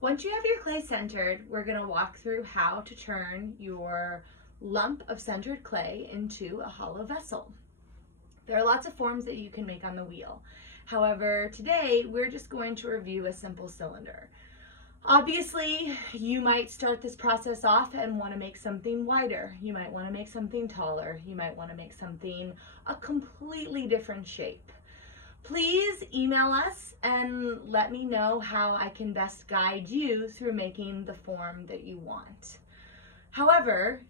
Once you have your clay centered, we're going to walk through how to turn your lump of centered clay into a hollow vessel. There are lots of forms that you can make on the wheel. However, today we're just going to review a simple cylinder. Obviously, you might start this process off and want to make something wider. You might want to make something taller. You might want to make something a completely different shape. Please email us and let me know how I can best guide you through making the form that you want. However,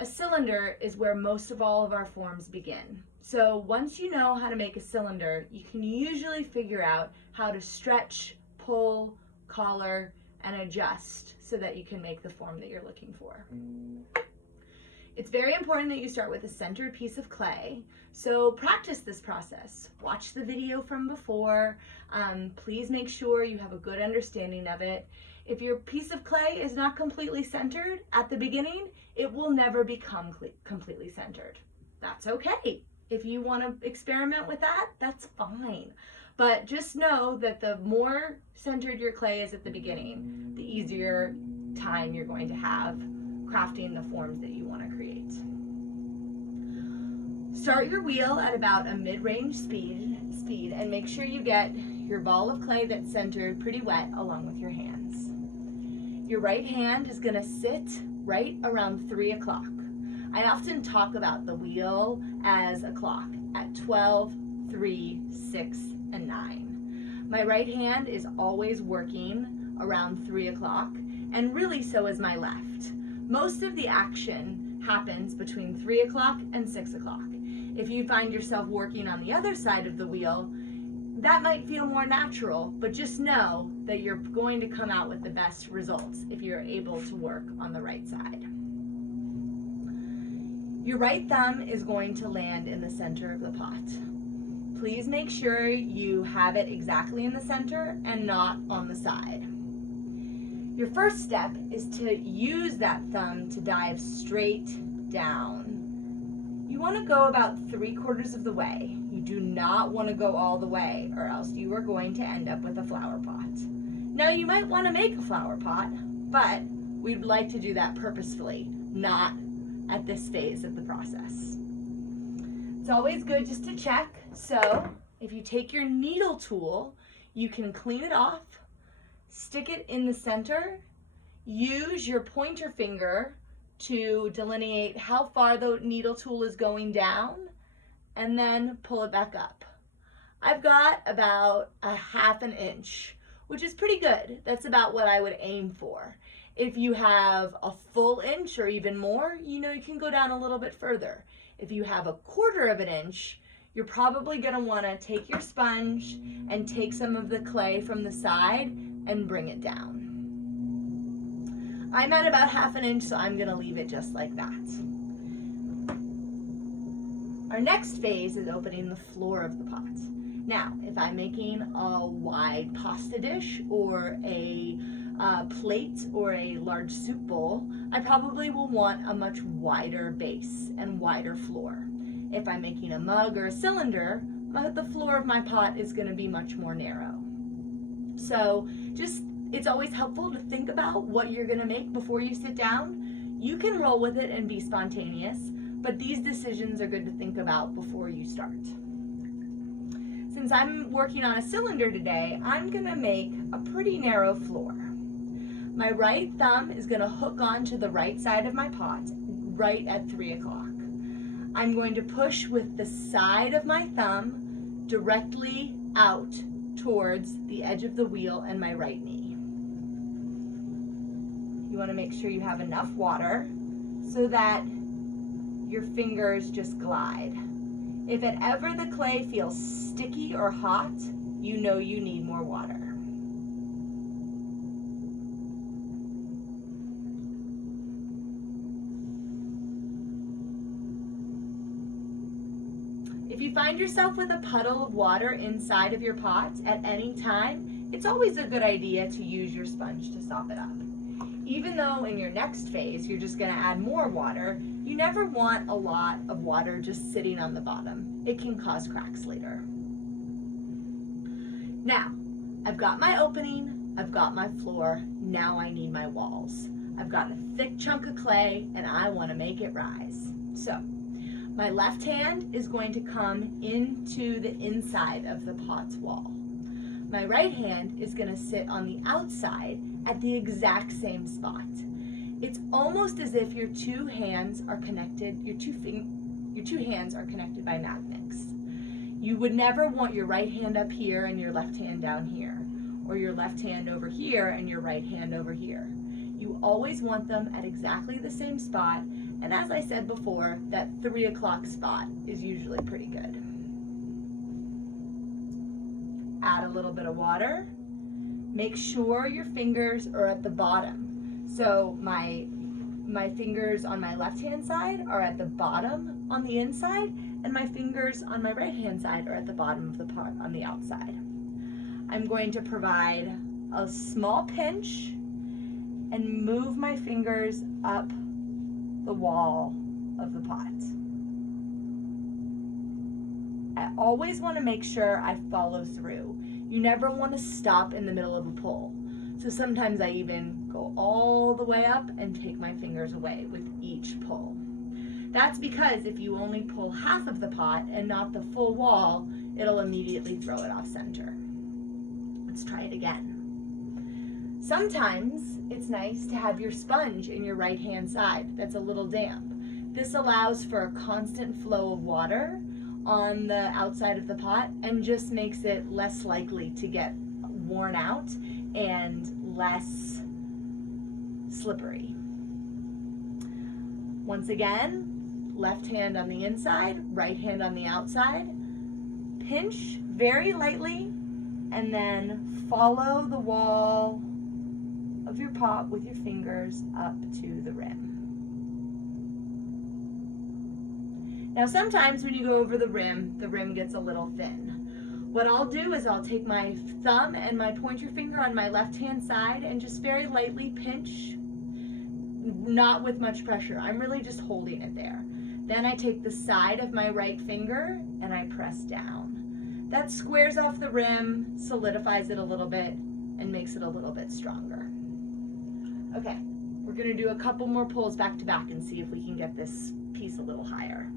a cylinder is where most of all of our forms begin. So once you know how to make a cylinder, you can usually figure out how to stretch, pull, collar, and adjust so that you can make the form that you're looking for. It's very important that you start with a centered piece of clay. So practice this process. Watch the video from before. Please make sure you have a good understanding of it. If your piece of clay is not completely centered at the beginning, it will never become completely centered. That's okay. If you want to experiment with that, that's fine. But just know that the more centered your clay is at the beginning, the easier time you're going to have crafting the forms that you want to create. Start your wheel at about a mid-range speed and make sure you get your ball of clay that's centered pretty wet along with your hands. Your right hand is going to sit right around 3 o'clock. I often talk about the wheel as a clock at 12, 3, 6, and 9. My right hand is always working around 3 o'clock, and really so is my left. Most of the action happens between 3 o'clock and 6 o'clock. If you find yourself working on the other side of the wheel, that might feel more natural, but just know that you're going to come out with the best results if you're able to work on the right side. Your right thumb is going to land in the center of the pot. Please make sure you have it exactly in the center and not on the side. Your first step is to use that thumb to dive straight down. You want to go about 3/4 of the way. You do not want to go all the way, or else you are going to end up with a flower pot. Now you might want to make a flower pot, but we'd like to do that purposefully, not at this phase of the process. It's always good just to check. So if you take your needle tool, you can clean it off, stick it in the center, use your pointer finger to delineate how far the needle tool is going down, and then pull it back up. I've got about a 1/2 inch, which is pretty good. That's about what I would aim for. If you have a full inch or even more, you can go down a little bit further. If you have a 1/4 inch, you're probably going to want to take your sponge and take some of the clay from the side and bring it down. I'm at about 1/2 inch, so I'm going to leave it just like that. Our next phase is opening the floor of the pot. Now, if I'm making a wide pasta dish or a plate or a large soup bowl, I probably will want a much wider base and wider floor. If I'm making a mug or a cylinder, the floor of my pot is going to be much more narrow. So it's always helpful to think about what you're going to make before you sit down. You can roll with it and be spontaneous, but these decisions are good to think about before you start. Since I'm working on a cylinder today, I'm going to make a pretty narrow floor. My right thumb is going to hook onto the right side of my pot right at 3 o'clock. I'm going to push with the side of my thumb directly out towards the edge of the wheel and my right knee. You want to make sure you have enough water so that your fingers just glide. If ever the clay feels sticky or hot, you know you need more water. If you find yourself with a puddle of water inside of your pot at any time, it's always a good idea to use your sponge to sop it up. Even though in your next phase you're just going to add more water, you never want a lot of water just sitting on the bottom. It can cause cracks later. Now, I've got my opening, I've got my floor, now I need my walls. I've got a thick chunk of clay and I want to make it rise. So my left hand is going to come into the inside of the pot's wall. My right hand is going to sit on the outside at the exact same spot. It's almost as if your two hands are connected, your two hands are connected by magnets. You would never want your right hand up here and your left hand down here, or your left hand over here and your right hand over here. You always want them at exactly the same spot, and as I said before, that 3 o'clock spot is usually pretty good. Add a little bit of water. Make sure your fingers are at the bottom. So my fingers on my left hand side are at the bottom on the inside, and my fingers on my right hand side are at the bottom of the pot on the outside. I'm going to provide a small pinch and move my fingers up the wall of the pot. I always want to make sure I follow through. You never want to stop in the middle of a pull. So sometimes I even go all the way up and take my fingers away with each pull. That's because if you only pull half of the pot and not the full wall, it'll immediately throw it off center. Let's try it again. Sometimes it's nice to have your sponge in your right hand side that's a little damp. This allows for a constant flow of water on the outside of the pot and just makes it less likely to get worn out and less slippery. Once again, left hand on the inside, right hand on the outside. Pinch very lightly and then follow the wall of your pot with your fingers up to the rim. Now sometimes when you go over the rim gets a little thin. What I'll do is I'll take my thumb and my pointer finger on my left hand side and just very lightly pinch, not with much pressure. I'm really just holding it there. Then I take the side of my right finger and I press down. That squares off the rim, solidifies it a little bit, and makes it a little bit stronger. Okay, we're gonna do a couple more pulls back to back and see if we can get this piece a little higher.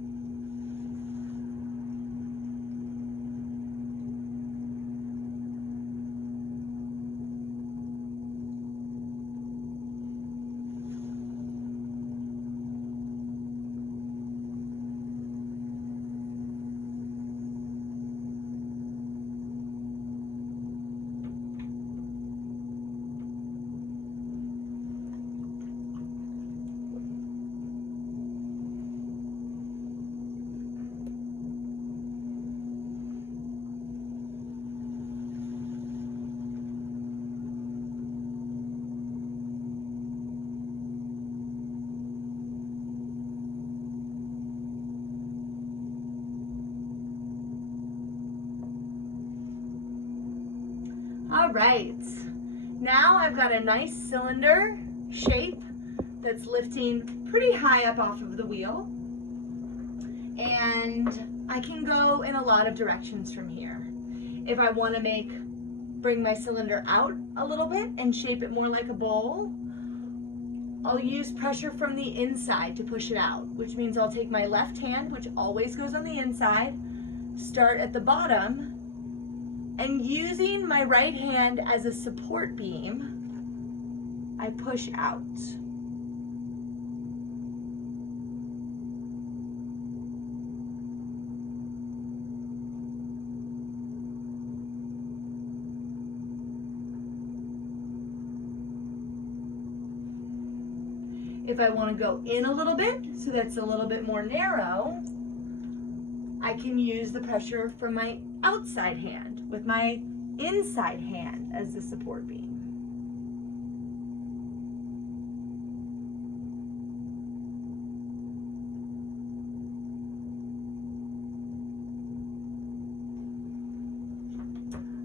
All right, now I've got a nice cylinder shape that's lifting pretty high up off of the wheel, and I can go in a lot of directions from here. If I want to bring my cylinder out a little bit and shape it more like a bowl, I'll use pressure from the inside to push it out, which means I'll take my left hand, which always goes on the inside, start at the bottom, and using my right hand as a support beam, I push out. If I want to go in a little bit, so that's a little bit more narrow, I can use the pressure from my outside hand with my inside hand as the support beam.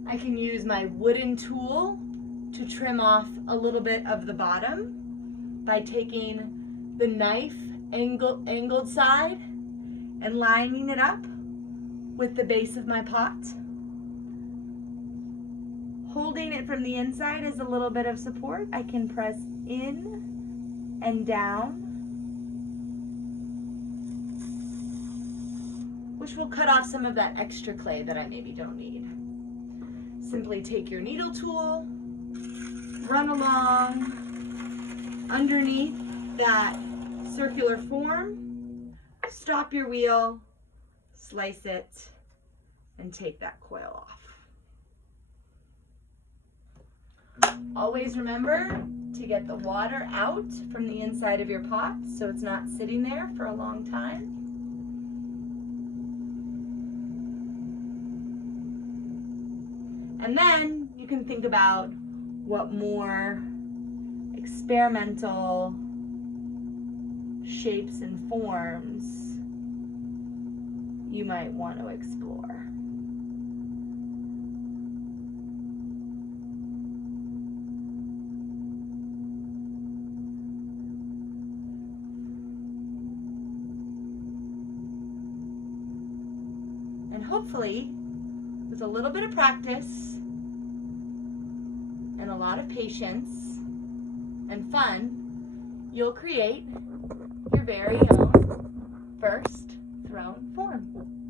I can use my wooden tool to trim off a little bit of the bottom by taking the knife angled side and lining it up with the base of my pot. Holding it from the inside is a little bit of support. I can press in and down, which will cut off some of that extra clay that I maybe don't need. Simply take your needle tool, run along underneath that circular form, stop your wheel, slice it, and take that coil off. Always remember to get the water out from the inside of your pot so it's not sitting there for a long time. And then you can think about what more experimental shapes and forms you might want to explore. And hopefully, with a little bit of practice and a lot of patience and fun, you'll create your very own first throne form.